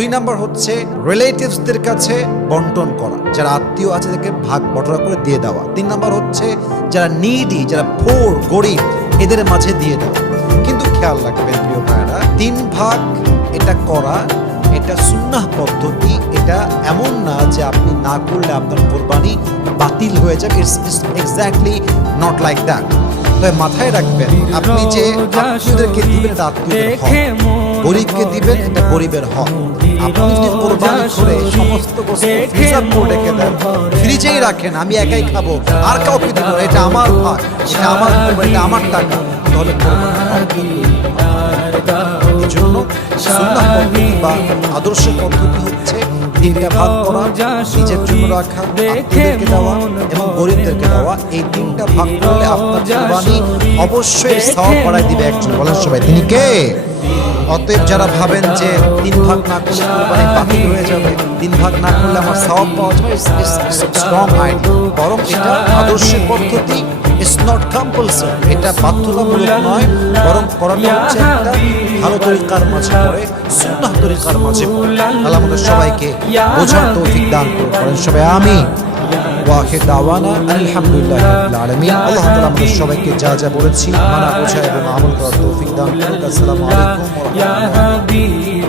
2 number হচ্ছে রিলেটিভসদের কাছে বন্টন করা, যারা আত্মীয় আছে তাদেরকে ভাগ বটরা করে দিয়ে দেওয়া। 3 নাম্বার হচ্ছে যারা নিডি, যারা পোর, গরিব, এদের মাঝে দিয়ে দেওয়া। কিন্তু খেয়াল রাখবেন প্রিয় ভাইরা, 3 ভাগ এটা করা, এটা সুন্নাহ পদ্ধতি। এটা এমন না যে আপনি না করলে আপনার কোরবানি বাতিল হয়ে যাবে। It's exactly not like that. তবে মাথায় রাখবেন, আপনি যে আত্মীয়দেরকে দিবেন এটা আত্মীয়দের হক, গরিবকে দিবেন এটা গরিবের হক। আপনি যদি কোরবানি করে সমস্ত বস্তু ফ্রিজার করে রেখে দেন, ফ্রিজেই রাখেন, আমি একাই খাবো আর কাউকে দিব না, এটা আমার ভাগ, এটা আমার কোরবানি, এটা আমার টাকা, তাহলে জন্য সুন্নাহ পদ্ধতি বা আদর্শ পদ্ধতি হচ্ছে 3টা ভাগ করা, নিজের জন্য রাখা, আত্মীয়দেরকে দেওয়া এবং গরিবদেরকে দেওয়া। এই 3টা ভাগ করলে আপনার কোরবানি অবশ্যই সওয়াব বাড়ায় দিবে একজন। বলেন সবাই, তিনি কে? অতএব যারা ভাবেন যে 3 ভাগ না করলে কোরবানি বাতিল হয়ে যাবে, 3 ভাগ না করলে আমার সওয়াব পাওয়া যাবে, স্ট্রং মাইন্ড। বরং এটা আদর্শের পদ্ধতি, ইটস নট কম্পালসরি, এটা বাধ্যতামূলক নয়, বরং করাটা হচ্ছে একটা ভালো তরিকার মাঝে পড়ে, সুন্নাহ তরিকার মাঝে পড়ে। আল্লাহ আমাদের সবাইকে বোঝার তৌফিক দান করুন। বলেন সবাই আমিন। ওয়াখির দাওয়ানা আলহামদুলিল্লাহি রাব্বিল আলামিন। আল্লাহ তাআলা আমাদের সবাইকে যা যা বলেছি মানা বোঝা এবং আমল করার তৌফিক দান করুন। আসসালামু আলাইকুম ওয়া রাহমাতুল্লাহ।